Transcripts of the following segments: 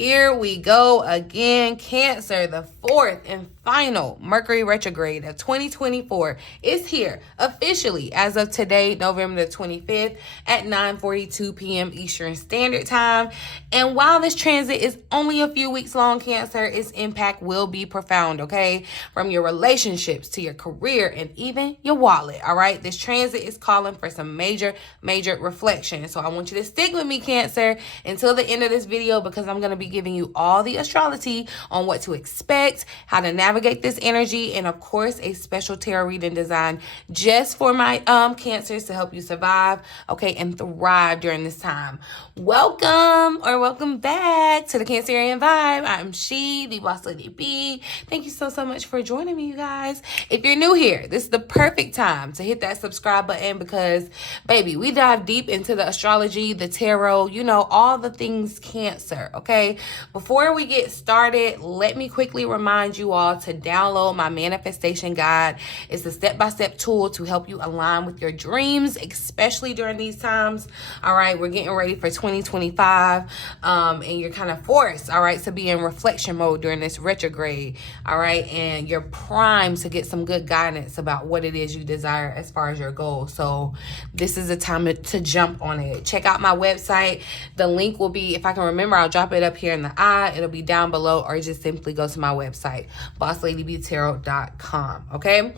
Here we go again, Cancer. The fourth and final Mercury retrograde of 2024 is here officially as of today, November the 25th at 9:42 p.m. Eastern Standard Time. And while this transit is only a few weeks long, Cancer, its impact will be profound, okay? From your relationships to your career and even your wallet, all right? This transit is calling for some major reflection. So I want you to stick with me, Cancer, until the end of this video, because I'm going to be giving you all the astrology on what to expect, how to navigate this energy, and of course a special tarot reading designed just for my Cancers to help you survive, okay, and thrive during this time. Welcome back to the Cancerian Vibe. I'm She, the Boss Lady B. Thank you so much for joining me, you guys. If you're new here, this is the perfect time to hit that subscribe button because, baby, we dive deep into the astrology, the tarot, you know, all the things Cancer, okay? Before we get started, let me quickly remind you all to download my manifestation guide. It's a step-by-step tool to help you align with your dreams, especially during these times. All right, we're getting ready for 2025, and you're kind of forced, all right, to be in reflection mode during this retrograde, all right, and you're primed to get some good guidance about what it is you desire as far as your goals. So this is a time to jump on it. Check out my website. The link will be, if I can remember, I'll drop it up here in the eye. It'll be down below, or just simply go to my website, bossladybtarot.com, okay?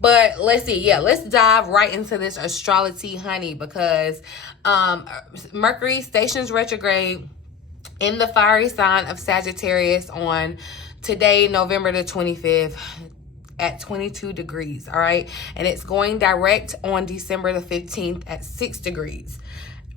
But let's see, let's dive right into this astrology, honey, because Mercury stations retrograde in the fiery sign of Sagittarius on today, November the 25th, at 22 degrees, all right? And it's going direct on December the 15th at 6 degrees.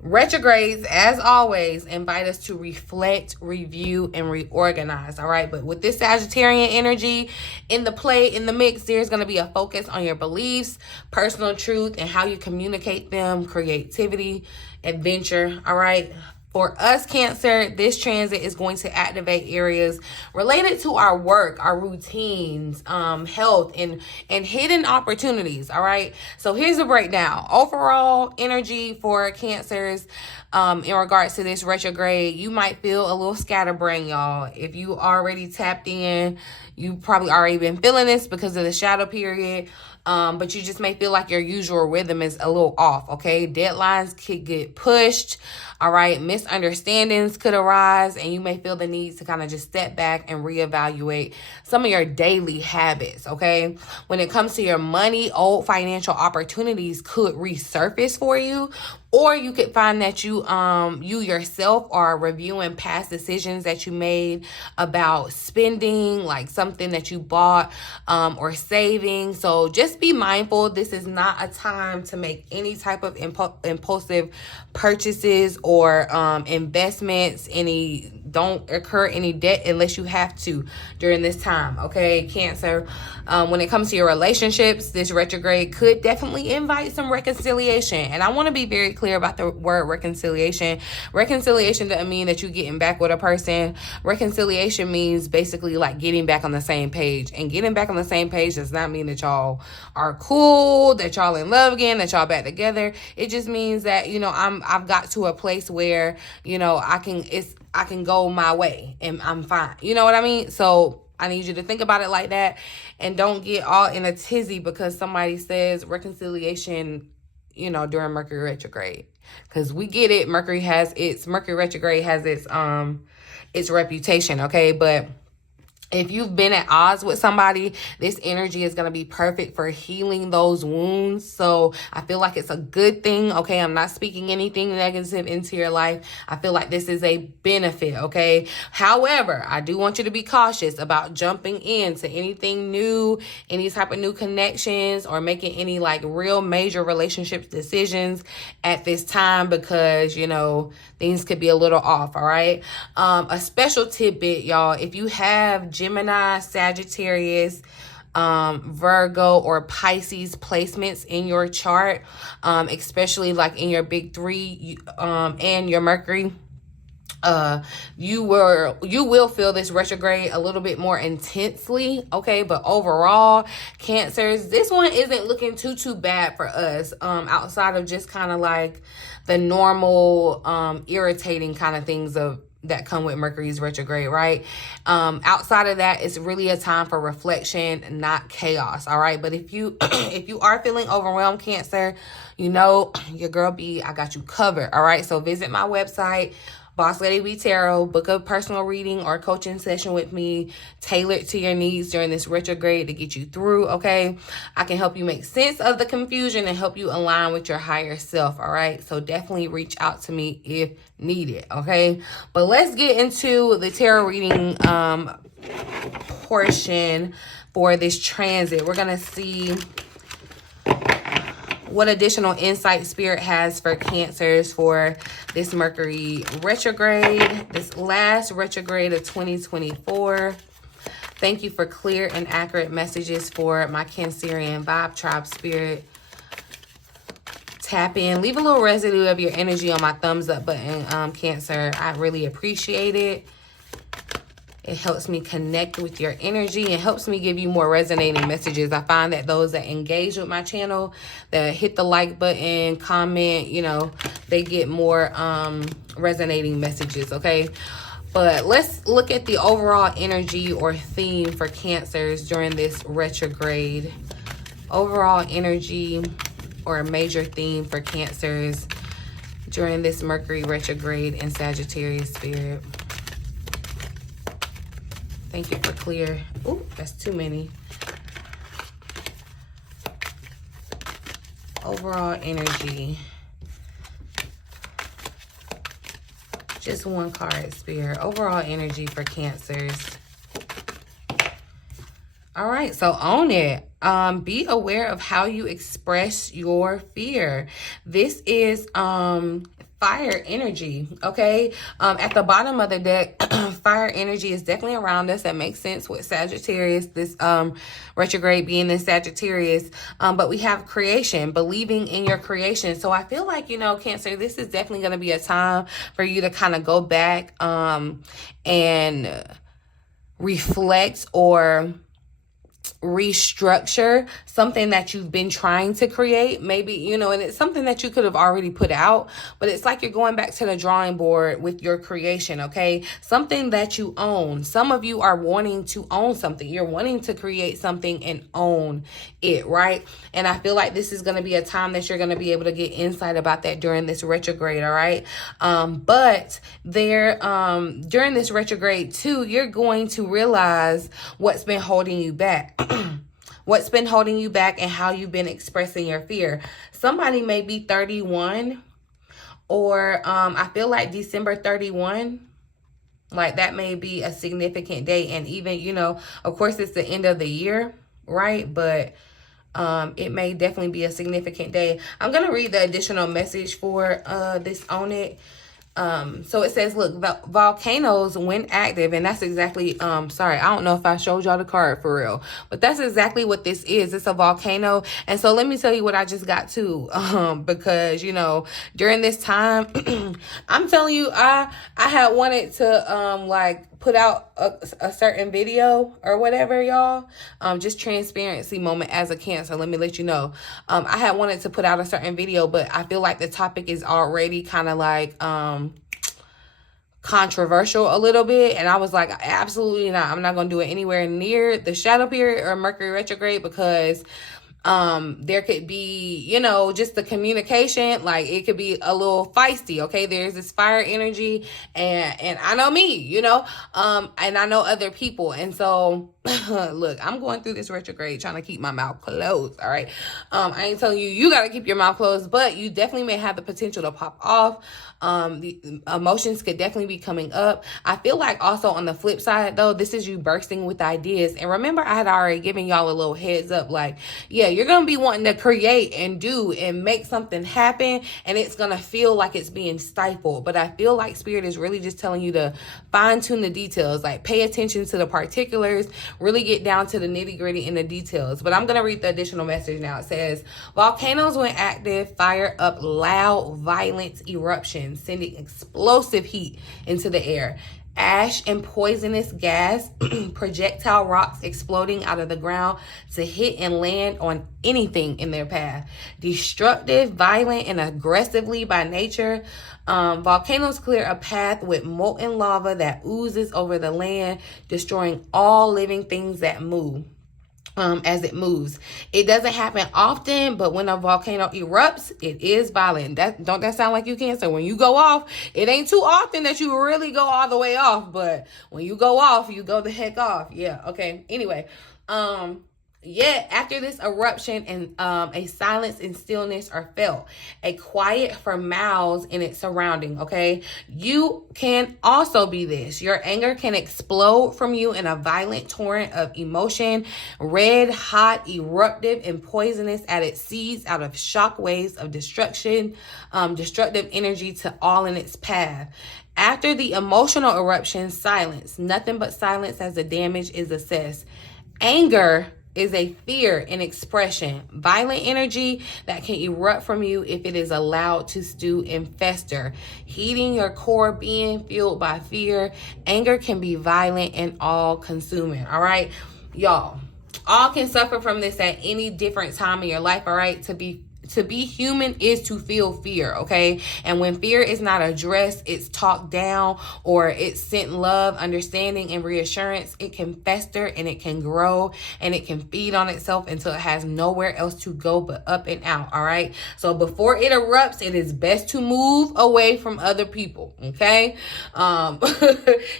Retrogrades, as always, invite us to reflect, review, and reorganize, all right? But with this Sagittarian energy in the mix, there's going to be a focus on your beliefs, personal truth, and how you communicate them, creativity, adventure, all right? For us, Cancer, this transit is going to activate areas related to our work, our routines, health, and hidden opportunities, all right? So here's a breakdown. Overall energy for Cancers in regards to this retrograde, you might feel a little scatterbrained, y'all. If you already tapped in, you probably already been feeling this because of the shadow period. But you just may feel like your usual rhythm is a little off, okay? Deadlines could get pushed, all right? Misunderstandings could arise, and you may feel the need to kind of just step back and reevaluate some of your daily habits, okay? When it comes to your money, old financial opportunities could resurface for you, or you could find that you yourself are reviewing past decisions that you made about spending, like something that you bought, or saving. So just be mindful. This is not a time to make any type of impulsive purchases or investments. Don't incur any debt unless you have to during this time, okay, Cancer? When it comes to your relationships, this retrograde could definitely invite some reconciliation. And I want to be very clear about the word reconciliation. Reconciliation doesn't mean that you're getting back with a person. Reconciliation means basically like getting back on the same page. And getting back on the same page does not mean that y'all are cool, that y'all in love again, that y'all back together. It just means that, you know, I've got to a place where, you know, I can go my way and I'm fine. You know what I mean? So I need you to think about it like that, and don't get all in a tizzy because somebody says reconciliation, you know, during Mercury retrograde. Because we get it. Mercury retrograde has its reputation, okay? But if you've been at odds with somebody, this energy is going to be perfect for healing those wounds. So I feel like it's a good thing, okay? I'm not speaking anything negative into your life. I feel like this is a benefit, okay? However, I do want you to be cautious about jumping into anything new, any type of new connections, or making any like real major relationship decisions at this time because, you know, things could be a little off, all right? A special tidbit, y'all, if you have Gemini, Sagittarius, Virgo, or Pisces placements in your chart, especially like in your big three and your Mercury, you will feel this retrograde a little bit more intensely, okay? But overall, Cancers, this one isn't looking too bad for us, outside of just kind of like the normal irritating kind of things of that come with Mercury's retrograde, right? Outside of that, it's really a time for reflection, not chaos, all right? But if you if you are feeling overwhelmed, Cancer, you know your girl B, I got you covered, all right? So visit my website, Boss Lady B Tarot, book a personal reading or coaching session with me tailored to your needs during this retrograde to get you through, okay? I can help you make sense of the confusion and help you align with your higher self, all right? So definitely reach out to me if needed, okay? But let's get into the tarot reading portion for this transit. We're going to see what additional insight Spirit has for Cancers for this Mercury retrograde, this last retrograde of 2024. Thank you for clear and accurate messages for my Cancerian Vibe Tribe Spirit. Tap in. Leave a little residue of your energy on my thumbs up button, Cancer. I really appreciate it. It helps me connect with your energy. It helps me give you more resonating messages. I find that those that engage with my channel, that hit the like button, comment, you know, they get more resonating messages, okay? But let's look at the overall energy or theme for Cancers during this retrograde. Overall energy or a major theme for Cancers during this Mercury retrograde in Sagittarius, Spirit. Thank you for clear. Ooh, that's too many. Overall energy. Just one card, Spirit. Overall energy for Cancers. All right, so own it. Be aware of how you express your fear. This is fire energy, okay? At the bottom of the deck, fire energy is definitely around us. That makes sense with Sagittarius, this retrograde being in Sagittarius. But we have creation, believing in your creation. So I feel like, you know, Cancer, this is definitely going to be a time for you to kind of go back and reflect or restructure something that you've been trying to create, maybe, you know, and it's something that you could have already put out, but it's like you're going back to the drawing board with your creation, okay? Something that you own. Some of you are wanting to own something. You're wanting to create something and own it, right? And I feel like this is going to be a time that you're going to be able to get insight about that during this retrograde, all right? But there, during this retrograde too, you're going to realize what's been holding you back. What's been holding you back and how you've been expressing your fear. Somebody may be 31 or I feel like December 31, like that may be a significant day. And even, you know, of course it's the end of the year, right? But it may definitely be a significant day. I'm going to read the additional message for this Own It. So it says, look, volcanoes when active, and that's exactly, sorry, I don't know if I showed y'all the card for real, but that's exactly what this is. It's a volcano. And so let me tell you what I just got to, because, you know, during this time, I'm telling you, I had wanted to, like, put out a certain video or whatever, y'all. Just transparency moment as a Cancer. Let me let you know. I had wanted to put out a certain video, but I feel like the topic is already kind of like controversial a little bit. And I was like, absolutely not. I'm not going to do it anywhere near the shadow period or Mercury retrograde because there could be, you know, just the communication, like it could be a little feisty, okay? There's this fire energy and I know me, you know, and I know other people. And so, look, I'm going through this retrograde trying to keep my mouth closed, all right? I ain't telling you, you got to keep your mouth closed, but you definitely may have the potential to pop off. The emotions could definitely be coming up. I feel like also on the flip side, though, this is you bursting with ideas. And remember, I had already given y'all a little heads up, like, yeah, you're going to be wanting to create and do and make something happen, and it's going to feel like it's being stifled. But I feel like Spirit is really just telling you to fine-tune the details, like pay attention to the particulars, really get down to the nitty-gritty in the details. But I'm going to read the additional message now. It says, volcanoes when active fire up loud, violent eruptions, sending explosive heat into the air. ash and poisonous gas, projectile rocks exploding out of the ground to hit and land on anything in their path. Destructive, violent, and aggressively by nature. Volcanoes clear a path with molten lava that oozes over the land, destroying all living things that move. As it moves. It doesn't happen often, but when a volcano erupts, it is violent. Don't that sound like you, Cancer? When you go off, it ain't too often that you really go all the way off, but when you go off, you go the heck off. Yeah, okay. Anyway, yet after this eruption, and a silence and stillness are felt, a quiet for miles in its surrounding. Okay, you can also be this. Your anger can explode from you in a violent torrent of emotion, red hot, eruptive, and poisonous at its seeds out of shock waves of destruction, destructive energy to all in its path. After the emotional eruption, silence, nothing but silence as the damage is assessed. Anger is a fear in expression, violent energy that can erupt from you if it is allowed to stew and fester, heating your core being, fueled by fear. Anger can be violent and all-consuming. All right, y'all, all can suffer from this at any different time in your life. All right, to be human is to feel fear, okay? And when fear is not addressed, it's talked down, or it's sent love, understanding, and reassurance, it can fester and it can grow and it can feed on itself until it has nowhere else to go but up and out, all right? So before it erupts, it is best to move away from other people, okay?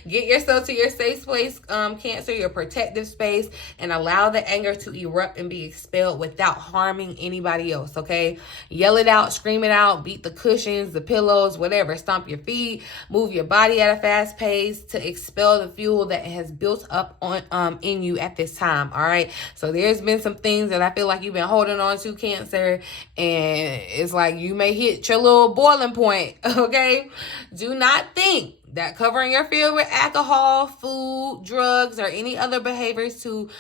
Get yourself to your safe place, Cancer, your protective space, and allow the anger to erupt and be expelled without harming anybody else, okay? Yell it out, scream it out, beat the cushions, the pillows, whatever. Stomp your feet, move your body at a fast pace to expel the fuel that has built up on in you at this time. All right. So there's been some things that I feel like you've been holding on to, Cancer, and it's like you may hit your little boiling point. Okay. Do not think that covering your fear with alcohol, food, drugs, or any other behaviors to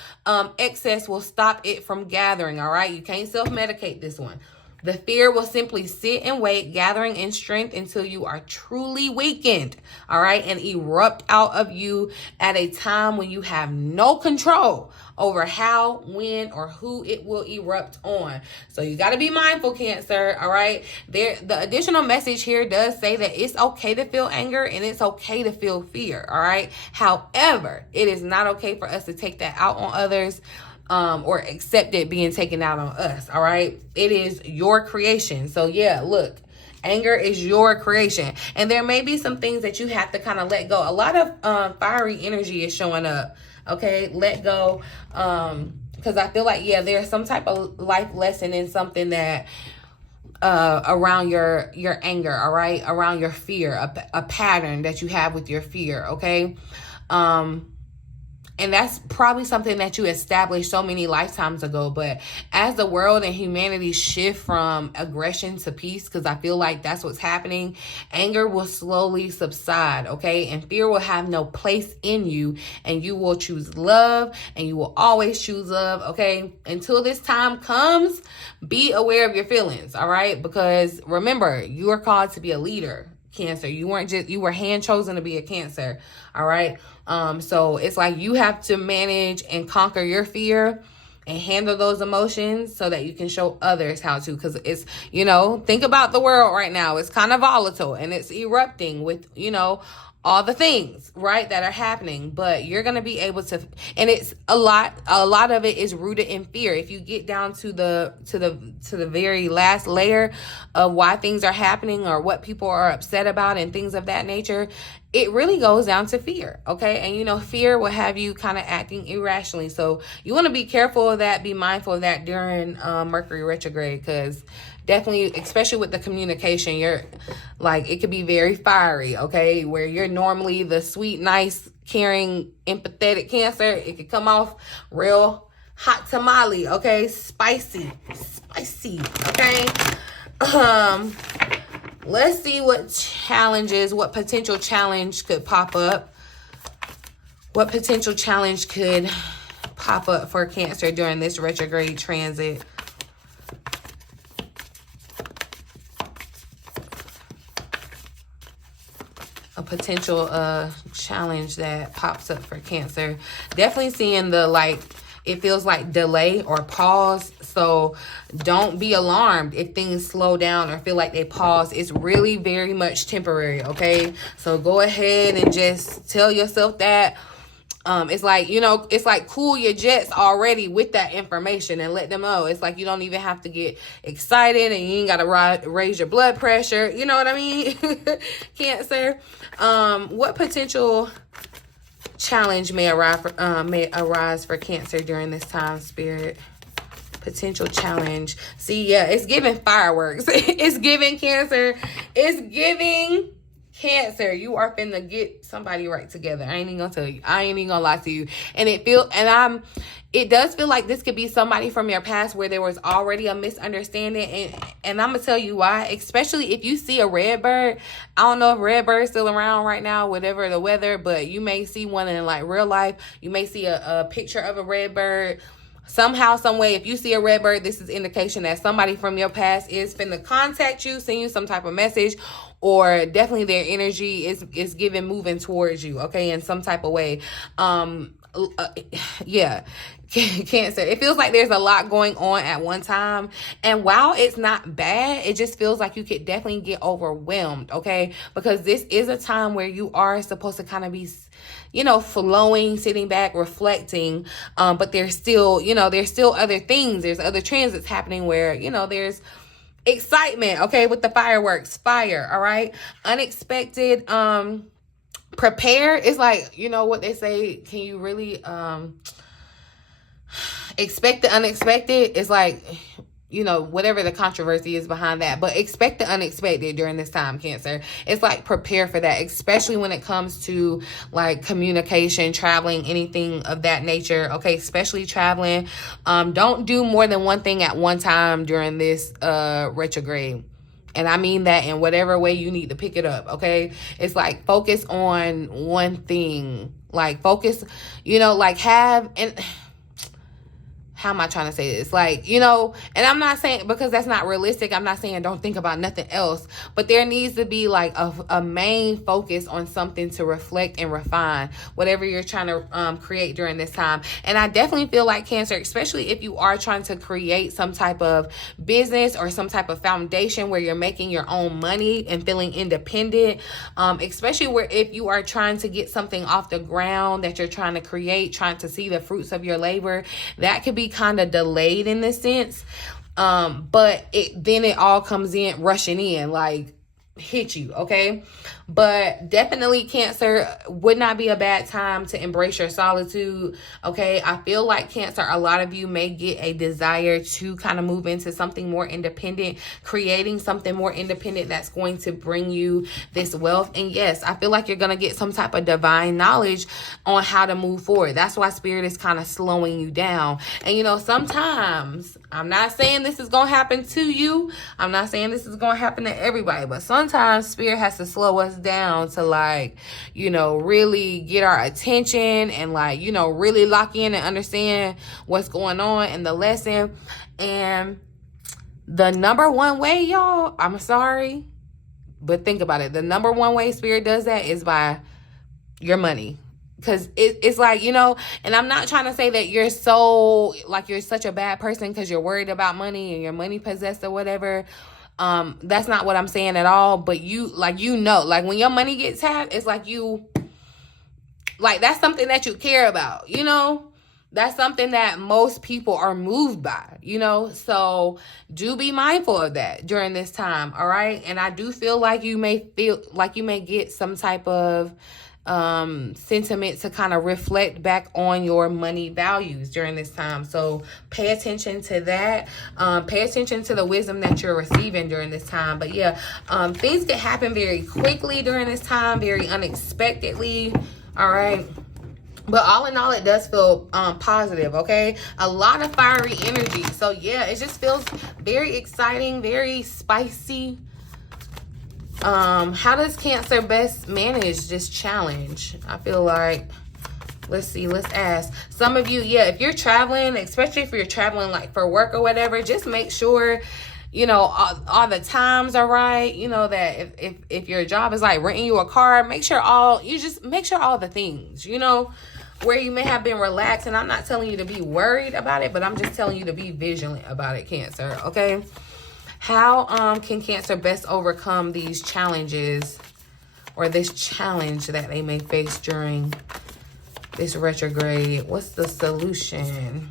excess will stop it from gathering, all right? You can't self-medicate this one. The fear will simply sit and wait, gathering in strength until you are truly weakened, all right? And erupt out of you at a time when you have no control over how, when, or who it will erupt on. So you got to be mindful, Cancer, all right? The additional message here does say that it's okay to feel anger and it's okay to feel fear, all right? However, it is not okay for us to take that out on others, or accept it being taken out on us, all right? It is your creation. So yeah, look, anger is your creation. And there may be some things that you have to kind of let go. A lot of fiery energy is showing up, okay? Let go, because I feel like, yeah, there's some type of life lesson in something that around your anger, all right? Around your fear, a pattern that you have with your fear, okay? And that's probably something that you established so many lifetimes ago. But as the world and humanity shift from aggression to peace, because I feel like that's what's happening, anger will slowly subside, okay? And fear will have no place in you, and you will choose love, and you will always choose love, okay? Until this time comes, be aware of your feelings, all right? Because remember, you are called to be a leader, Cancer. You were hand chosen to be a Cancer, all right? So it's like you have to manage and conquer your fear and handle those emotions so that you can show others how to, because it's, think about the world right now. It's kind of volatile and it's erupting with, all the things, right, that are happening, but you're going to be able to, and it's a lot of it is rooted in fear. If you get down to the very last layer of why things are happening or what people are upset about and things of that nature, it really goes down to fear, okay? And, fear will have you kind of acting irrationally. So you want to be careful of that, be mindful of that during Mercury retrograde, because definitely, especially with the communication, you're like, it could be very fiery, okay? Where you're normally the sweet, nice, caring, empathetic Cancer, it could come off real hot tamale, okay? Spicy, okay? Let's see what potential challenge could pop up. What potential challenge could pop up for Cancer during this retrograde transit? A potential challenge that pops up for Cancer. Definitely seeing the, like, it feels like delay or pause. So don't be alarmed if things slow down or feel like they pause. It's really very much temporary, okay? So go ahead and just tell yourself that. It's like, you know, it's like cool your jets already with that information and let them know. It's like you don't even have to get excited and you ain't got to raise your blood pressure. You know what I mean? Cancer. What potential challenge may arise for Cancer during this time, Spirit? Potential challenge. See, yeah, it's giving fireworks. It's giving Cancer. It's giving Cancer. You are finna get somebody right together. I ain't even gonna tell you. I ain't even gonna lie to you. And it does feel like this could be somebody from your past where there was already a misunderstanding. And I'm gonna tell you why. Especially if you see a red bird. I don't know if red bird's still around right now, whatever the weather, but you may see one in like real life. You may see a picture of a red bird. Somehow, some way, if you see a red bird, this is indication that somebody from your past is finna contact you, send you some type of message, or definitely their energy is given moving towards you, okay, in some type of way. Yeah, Cancer. It feels like there's a lot going on at one time. And while it's not bad, it just feels like you could definitely get overwhelmed, okay? Because this is a time where you are supposed to kind of be, you know, flowing, sitting back, reflecting. But there's still, you know, there's still other things. There's other trends that's happening where, you know, there's excitement, okay, with the fireworks, fire, all right? Unexpected, prepare. It's like, you know what they say, can you really expect the unexpected? It's like, you know, whatever the controversy is behind that, but expect the unexpected during this time, Cancer. It's like prepare for that, especially when it comes to like communication, traveling, anything of that nature, okay? Especially traveling. Don't do more than one thing at one time during this retrograde. And I mean that in whatever way you need to pick it up, okay? It's like focus on one thing. Like focus, you know, like how am I trying to say this? Like, you know, and I'm not saying, because that's not realistic, I'm not saying don't think about nothing else, but there needs to be like a main focus on something to reflect and refine whatever you're trying to create during this time. And I definitely feel like Cancer, especially if you are trying to create some type of business or some type of foundation where you're making your own money and feeling independent, especially where if you are trying to get something off the ground that you're trying to create, trying to see the fruits of your labor, that could be kind of delayed in this sense, but then it all comes in rushing in, like hit you, okay? But definitely Cancer, would not be a bad time to embrace your solitude, okay? I feel like Cancer, a lot of you may get a desire to kind of move into something more independent, creating something more independent that's going to bring you this wealth. And yes, I feel like you're going to get some type of divine knowledge on how to move forward. That's why Spirit is kind of slowing you down. And you know, sometimes, I'm not saying this is going to happen to you. I'm not saying this is going to happen to everybody, but sometimes Spirit has to slow us down to, like, you know, really get our attention and, like, you know, really lock in and understand what's going on in the lesson. And the number one way, y'all, I'm sorry, but think about it. The number one way Spirit does that is by your money. Because it's like, you know, and I'm not trying to say that you're so, like, you're such a bad person because you're worried about money and you're money possessed or whatever. That's not what I'm saying at all. But you, like, you know, like when your money gets tapped, it's like you, like, that's something that you care about, you know? That's something that most people are moved by, you know? So do be mindful of that during this time, all right? And I do feel like you may get some type of sentiment to kind of reflect back on your money values during this time. So pay attention to that. Pay attention to the wisdom that you're receiving during this time. But yeah, things can happen very quickly during this time, very unexpectedly. All right. But all in all, it does feel positive, okay? A lot of fiery energy. So yeah, it just feels very exciting, very spicy. How does Cancer best manage this challenge? I feel like, let's see, let's ask. Some of you, yeah, if you're traveling, especially if you're traveling like for work or whatever, just make sure you know, all the times are right. You know, that if your job is like renting you a car, make sure all the things, you know, where you may have been relaxed. And I'm not telling you to be worried about it, but I'm just telling you to be vigilant about it, Cancer, okay? How can Cancer best overcome these challenges, or this challenge that they may face during this retrograde? What's the solution?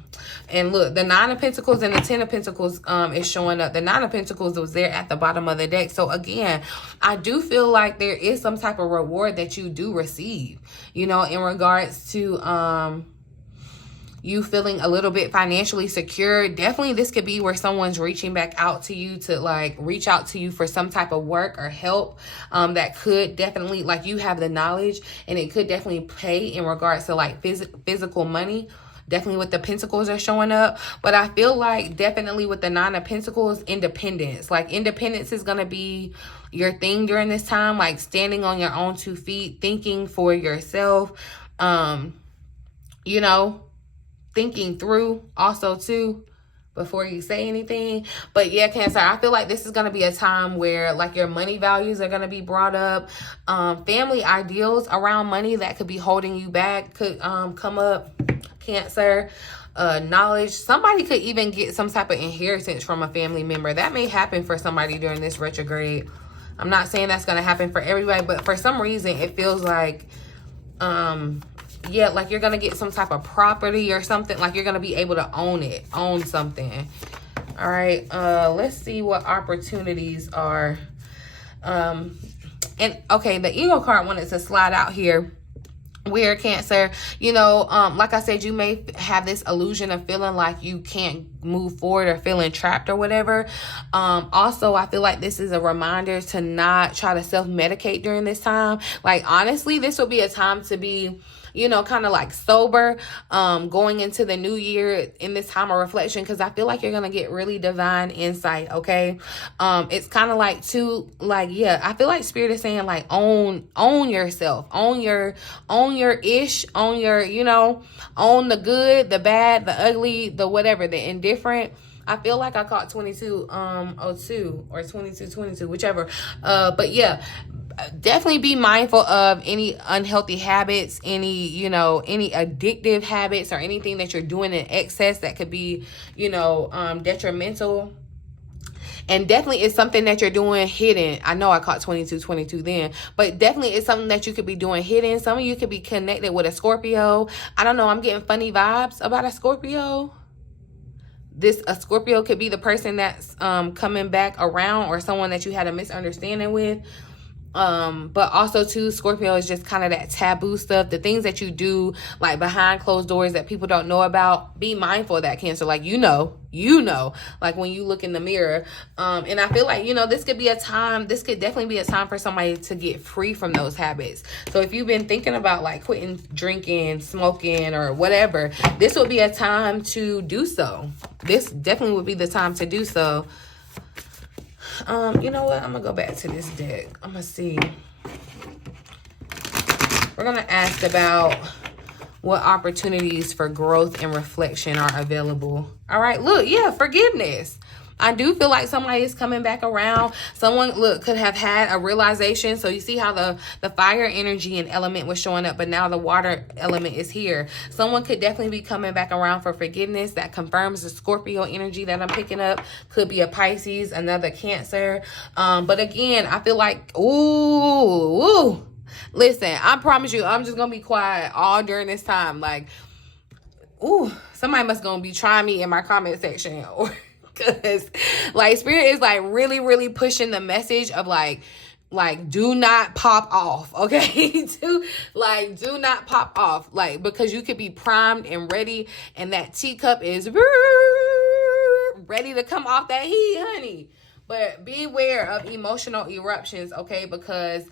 And look, the Nine of Pentacles and the Ten of Pentacles is showing up. The Nine of Pentacles was there at the bottom of the deck. So again, I do feel like there is some type of reward that you do receive, you know, in regards to you feeling a little bit financially secure. Definitely this could be where someone's reaching back out to you to like reach out to you for some type of work or help that could definitely, like, you have the knowledge and it could definitely pay in regards to like physical money. Definitely with the Pentacles are showing up. But I feel like definitely with the Nine of Pentacles, independence. Like independence is going to be your thing during this time. Like standing on your own 2 feet, thinking for yourself, you know, thinking through also too before you say anything. But yeah, Cancer, I feel like this is going to be a time where like your money values are going to be brought up. Family ideals around money that could be holding you back could come up, Cancer. Knowledge. Somebody could even get some type of inheritance from a family member. That may happen for somebody during this retrograde. I'm not saying that's going to happen for everybody, but for some reason it feels like yeah, like you're gonna get some type of property or something. Like you're gonna be able to own something. All right, let's see what opportunities are. And okay, the Ego card wanted to slide out here. Where, Cancer, you know, like I said, you may have this illusion of feeling like you can't move forward or feeling trapped or whatever. Also, I feel like this is a reminder to not try to self-medicate during this time. Like, honestly, this will be a time to be, you know, kind of like sober, going into the new year in this time of reflection, because I feel like you're going to get really divine insight, okay? It's kind of like yeah, I feel like Spirit is saying like own yourself, own your ish, own your, you know, own the good, the bad, the ugly, the whatever, the indifferent. I feel like I caught 2202 or 2222, whichever. But yeah, definitely be mindful of any unhealthy habits, any, you know, any addictive habits or anything that you're doing in excess that could be, you know, detrimental. And definitely it's something that you're doing hidden. I know I caught 2222 then, but definitely it's something that you could be doing hidden. Some of you could be connected with a Scorpio. I don't know, I'm getting funny vibes about a Scorpio. A Scorpio could be the person that's coming back around, or someone that you had a misunderstanding with. But also too, Scorpio is just kind of that taboo stuff, the things that you do like behind closed doors that people don't know about. Be mindful of that, Cancer. Like, you know, like when you look in the mirror. And I feel like, you know, this could definitely be a time for somebody to get free from those habits. So if you've been thinking about like quitting drinking, smoking, or whatever, this would be a time to do so. This definitely would be the time to do so. You know what? I'm gonna go back to this deck. I'm gonna see. We're gonna ask about what opportunities for growth and reflection are available. All right, look, yeah, forgiveness. I do feel like somebody is coming back around. Someone, look, could have had a realization. So you see how the fire energy and element was showing up, but now the water element is here. Someone could definitely be coming back around for forgiveness. That confirms the Scorpio energy that I'm picking up. Could be a Pisces, another Cancer. But again, I feel like, ooh. Listen, I promise you, I'm just going to be quiet all during this time. Like, ooh, somebody must going to be trying me in my comment section, or... Because like Spirit is like really pushing the message of like do not pop off, okay? do not pop off, like, because you could be primed and ready, and that teacup is ready to come off that heat, honey. But beware of emotional eruptions, okay? Because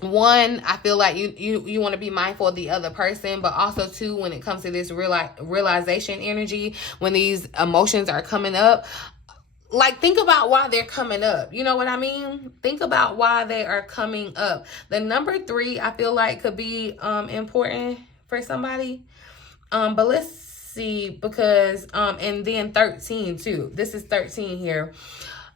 one, I feel like you want to be mindful of the other person, but also two, when it comes to this realization energy, when these emotions are coming up, like, think about why they're coming up. You know what I mean? Think about why they are coming up. The number 3, I feel like, could be important for somebody. But let's see, because and then 13 too. This is 13 here.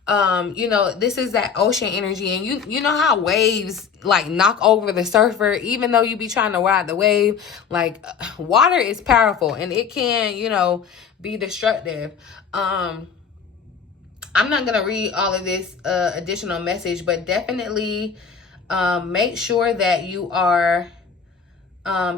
You know, this is that ocean energy, and you know how waves like knock over the surfer, even though you be trying to ride the wave. Like, water is powerful, and it can, you know, be destructive. I'm not gonna read all of this additional message, but definitely make sure that you are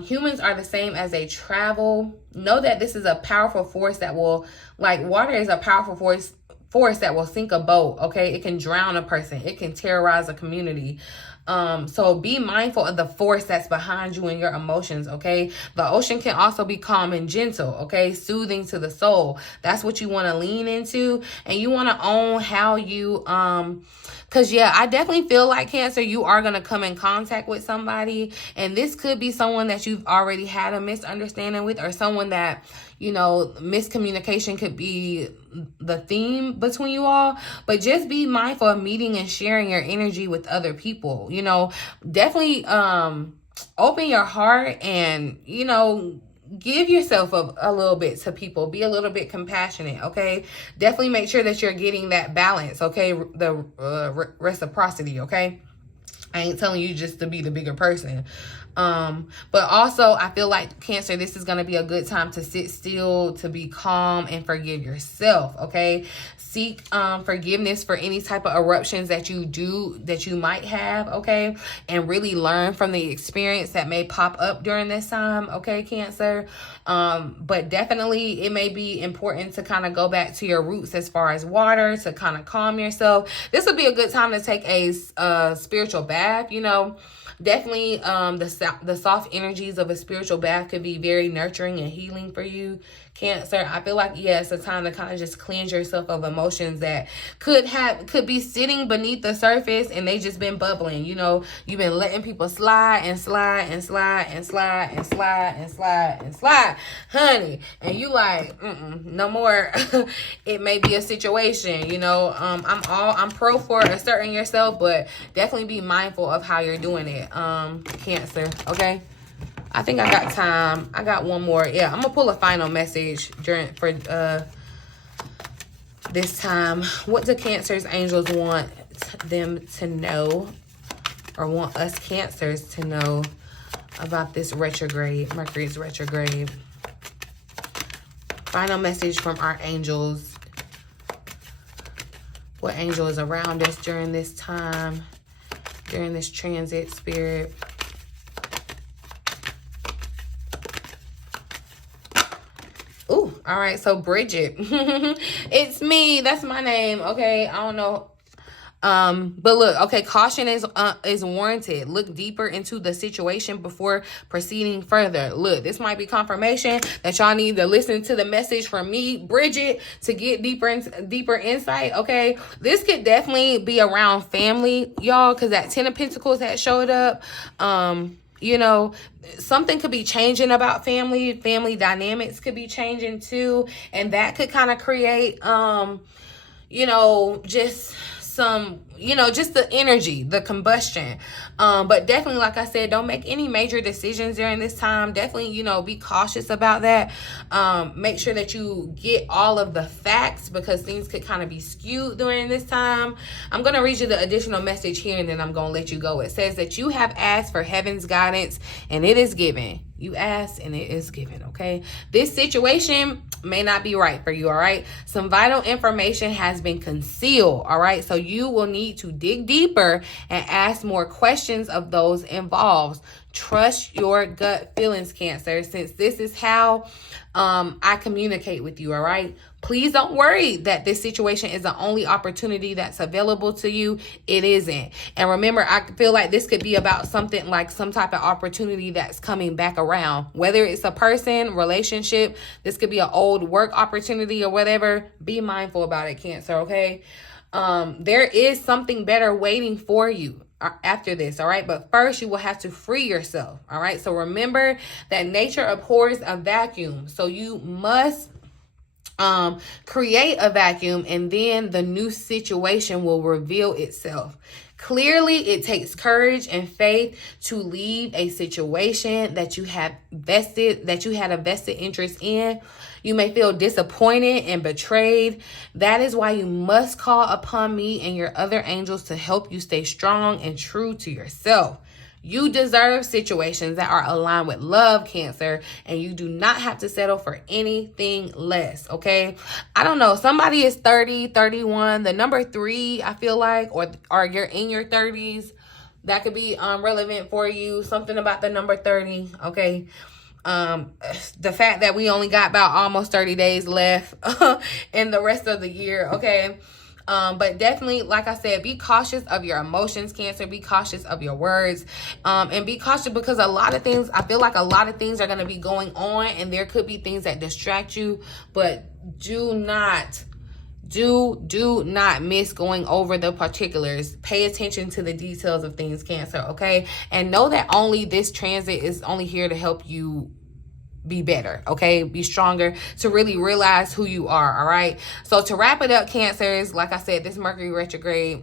humans are the same as they travel. Know that this is a powerful force that will, like, water is a powerful force that will sink a boat. Okay, it can drown a person, it can terrorize a community. So be mindful of the force that's behind you and your emotions. Okay, the ocean can also be calm and gentle. Okay, soothing to the soul. That's what you want to lean into, and you want to own how you because, yeah, I definitely feel like, Cancer, you are going to come in contact with somebody. And this could be someone that you've already had a misunderstanding with, or someone that, you know, miscommunication could be the theme between you all. But just be mindful of meeting and sharing your energy with other people. You know, definitely open your heart and, you know, give yourself a little bit to people. Be a little bit compassionate, okay? Definitely make sure that you're getting that balance, okay? The reciprocity, okay? I ain't telling you just to be the bigger person. But also, I feel like, Cancer, this is going to be a good time to sit still, to be calm, and forgive yourself, okay? Seek forgiveness for any type of eruptions that you might have, okay? And really learn from the experience that may pop up during this time, okay, Cancer? But definitely it may be important to kind of go back to your roots as far as water, to kind of calm yourself. This would be a good time to take a spiritual bath, you know. Definitely the soft energies of a spiritual bath could be very nurturing and healing for you, Cancer. I feel like, yeah, it's a time to kind of just cleanse yourself of emotions that could be sitting beneath the surface, and they just been bubbling. You know, you've been letting people slide and slide and slide and slide and slide and slide and slide, honey. And you like, no more. It may be a situation, you know. I'm pro for asserting yourself, but definitely be mindful of how you're doing it, Cancer, okay? I think I got time. I got one more. Yeah, I'm gonna pull a final message for this time. What do Cancer's angels want them to know, or want us Cancers to know about this retrograde, Mercury's retrograde? Final message from our angels. What angel is around us during this time, during this transit, Spirit? Ooh, all right, so Bridget. It's me. That's my name, okay? I don't know. But look, okay, caution is warranted. Look deeper into the situation before proceeding further. Look, this might be confirmation that y'all need to listen to the message from me, Bridget, to get deeper insight, okay? This could definitely be around family, y'all, because that 10 of Pentacles that showed up. You know, something could be changing about family dynamics could be changing too, and that could kind of create you know, just some, you know, just the energy, the combustion. But definitely, like I said, don't make any major decisions during this time. Definitely, you know, be cautious about that. Make sure that you get all of the facts, because things could kind of be skewed during this time. I'm going to read you the additional message here, and then I'm going to let you go. It says that you have asked for heaven's guidance, and it is given. You asked and it is given, okay? This situation may not be right for you, all right? Some vital information has been concealed, all right? So you will need to dig deeper and ask more questions of those involved. Trust your gut feelings, Cancer, since this is how I communicate with you, all right? Please don't worry that this situation is the only opportunity that's available to you. It isn't. And remember, I feel like this could be about something like some type of opportunity that's coming back around. Whether it's a person, relationship, this could be an old work opportunity or whatever. Be mindful about it, Cancer, okay? There is something better waiting for you after this, all right? But first, you will have to free yourself, all right? So remember that nature abhors a vacuum. So you must create a vacuum, and then the new situation will reveal itself. Clearly, it takes courage and faith to leave a situation that you had a vested interest in. You may feel disappointed and betrayed. That is why you must call upon me and your other angels to help you stay strong and true to yourself. You deserve situations that are aligned with love, Cancer, and you do not have to settle for anything less, okay? I don't know. Somebody is 30, 31. The number 3, I feel like, or you're in your 30s. That could be relevant for you. Something about the number 30, okay? The fact that we only got about almost 30 days left in the rest of the year, okay? But definitely, like I said, be cautious of your emotions, Cancer. Be cautious of your words. And be cautious because I feel like a lot of things are going to be going on, and there could be things that distract you, but do not miss going over the particulars. Pay attention to the details of things, Cancer, okay? And know that only this transit is only here to help you be better, okay? Be stronger, to really realize who you are, all right? So to wrap it up, Cancers, like I said, this Mercury retrograde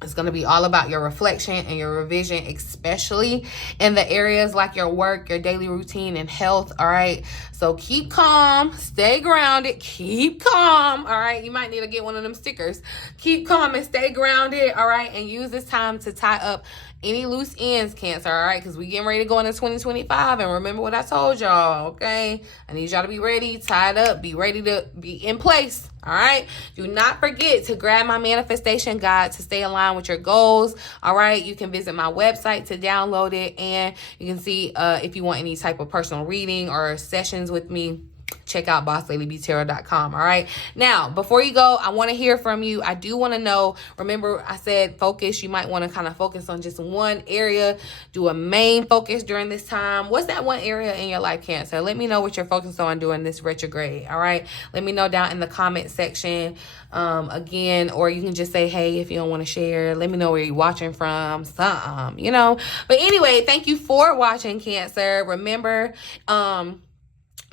is going to be all about your reflection and your revision, especially in the areas like your work, your daily routine, and health, all right? So keep calm, stay grounded, keep calm, all right? You might need to get one of them stickers. Keep calm and stay grounded, all right? And use this time to tie up any loose ends, Cancer, all right? Because we getting ready to go into 2025, and remember what I told y'all, okay? I need y'all to be ready, tied up, be ready to be in place, all right? Do not forget to grab my manifestation guide to stay aligned with your goals, all right? You can visit my website to download it, and you can see if you want any type of personal reading or sessions with me. Check out 𝑘𝑙𝑎𝑑𝑦𝑏𝑡arot.com. All right. Now, before you go, I want to hear from you. I do want to know. Remember, I said focus. You might want to kind of focus on just one area. Do a main focus during this time. What's that one area in your life, Cancer? Let me know what you're focused on during this retrograde. All right. Let me know down in the comment section. Again, or you can just say, hey, if you don't want to share. Let me know where you're watching from. But anyway, thank you for watching, Cancer. Remember,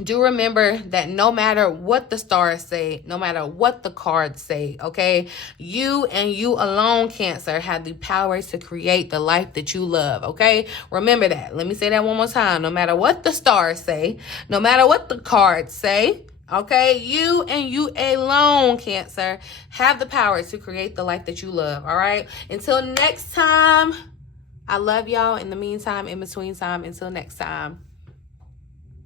do remember that no matter what the stars say, no matter what the cards say, okay, you and you alone, Cancer, have the power to create the life that you love, okay? Remember that. Let me say that one more time. No matter what the stars say, no matter what the cards say, okay, you and you alone, Cancer, have the power to create the life that you love, all right? Until next time, I love y'all. In the meantime, in between time, until next time.